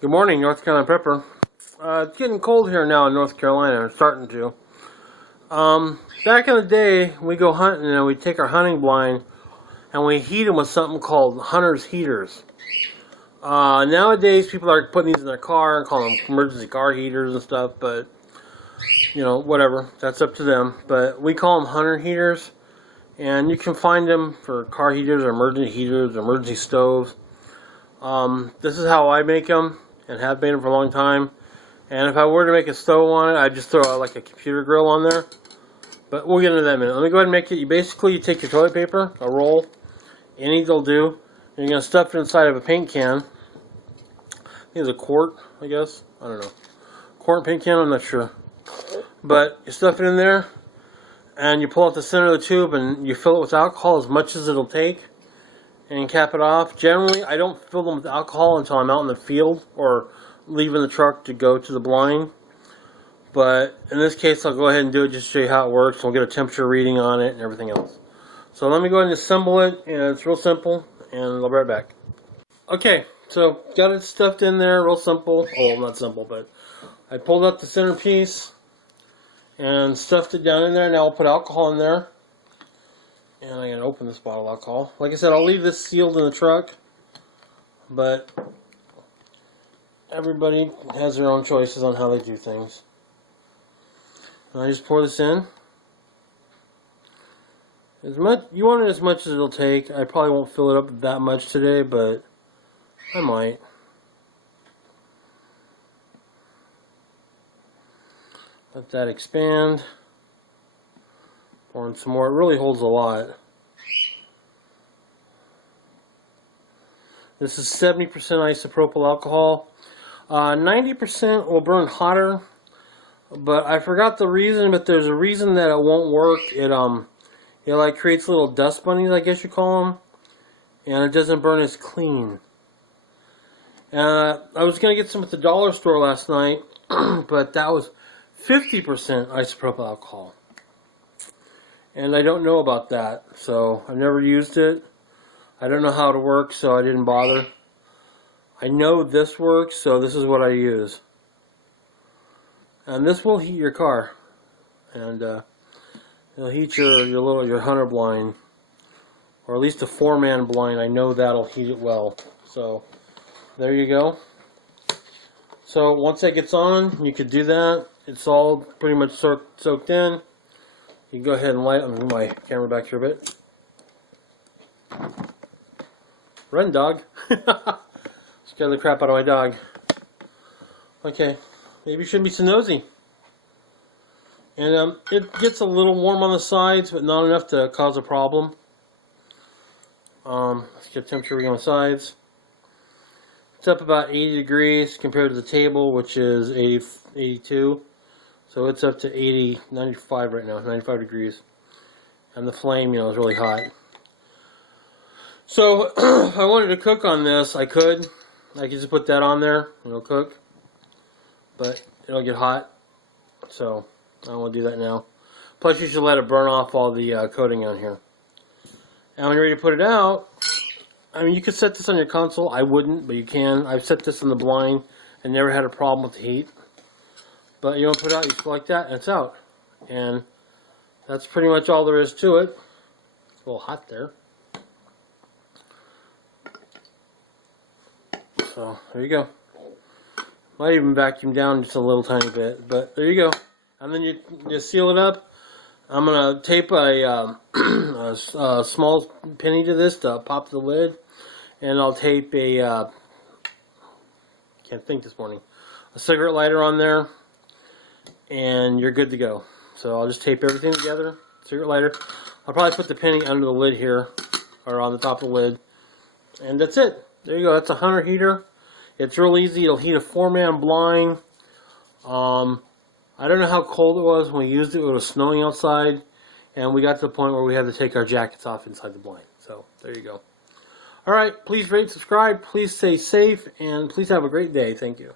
Good morning, North Carolina Pepper. It's getting cold here now in North Carolina. It's starting to. Back in the day, we go hunting and we take our hunting blind and we heat them with something called hunter's heaters. Nowadays, people are putting these in their car and calling them emergency car heaters and stuff, but, you know, whatever. That's up to them. But we call them hunter heaters, and you can find them for car heaters or emergency stoves. This is how I make them and have made them for a long time. And if I were to make a stove on it, I'd just throw like a computer grill on there. But we'll get into that in a minute. Let me go ahead and make it. You take your toilet paper, a roll, anything'll do. And you're going to stuff it inside of a paint can. I think it's a quart, I guess. I don't know. Quart paint can, I'm not sure. But you stuff it in there, and you pull out the center of the tube, and you fill it with alcohol as much as it'll take. And cap it off. Generally, I don't fill them with alcohol until I'm out in the field or leaving the truck to go to the blind. But in this case, I'll go ahead and do it just to show you how it works. We'll get a temperature reading on it and everything else. So let me go ahead and assemble it. And it's real simple, and I'll be right back. Okay, so got it stuffed in there, real simple. Oh, not simple, but I pulled out the centerpiece and stuffed it down in there. Now I'll put alcohol in there. And I'm going to open this bottle of alcohol. Like I said, I'll leave this sealed in the truck. But everybody has their own choices on how they do things. And I just pour this in. You want it as much as it'll take. I probably won't fill it up that much today, but I might. Let that expand. Pouring some more. It really holds a lot. This is 70% isopropyl alcohol. 90% will burn hotter, but I forgot the reason. But there's a reason that it won't work. It like creates little dust bunnies, I guess you call them, and it doesn't burn as clean. I was gonna get some at the dollar store last night, but that was 50% isopropyl alcohol. And I don't know about that, so I've never used it. I don't know how it works, so I didn't bother. I know this works, so this is what I use. And this will heat your car, and it'll heat your hunter blind, or at least a 4-man blind. I know that'll heat it well. So there you go. So once that gets on, you could do that. It's all pretty much soaked in. You can go ahead and light. I'm moving my camera back here a bit. Run, dog. Scared the crap out of my dog. Okay, maybe you shouldn't be so nosy. And it gets a little warm on the sides, but not enough to cause a problem. Let's get temperature reading on the sides. It's up about 80 degrees compared to the table, which is 82. So it's up to 95 right now, 95 degrees. And the flame, is really hot. So, if I wanted to cook on this, I could. I could just put that on there, and it'll cook. But it'll get hot. So, I don't want to do that now. Plus, you should let it burn off all the coating on here. And when you're ready to put it out, you could set this on your console. I wouldn't, but you can. I've set this in the blind and never had a problem with the heat. But you don't put it out, you select that, and it's out. And that's pretty much all there is to it. It's a little hot there. So, there you go. Might even vacuum down just a little tiny bit, but there you go. And then you just seal it up. I'm going to tape a small penny to this to pop the lid. And I'll tape can't think this morning, a cigarette lighter on there. And you're good to go. So I'll just tape everything together. Cigarette lighter. I'll probably put the penny under the lid here, or on the top of the lid. And that's it. There you go. That's a hunter heater. It's real easy. It'll heat a 4-man blind. I don't know how cold it was when we used it. It was snowing outside. And we got to the point where we had to take our jackets off inside the blind. So there you go. Alright, please rate, subscribe. Please stay safe. And please have a great day. Thank you.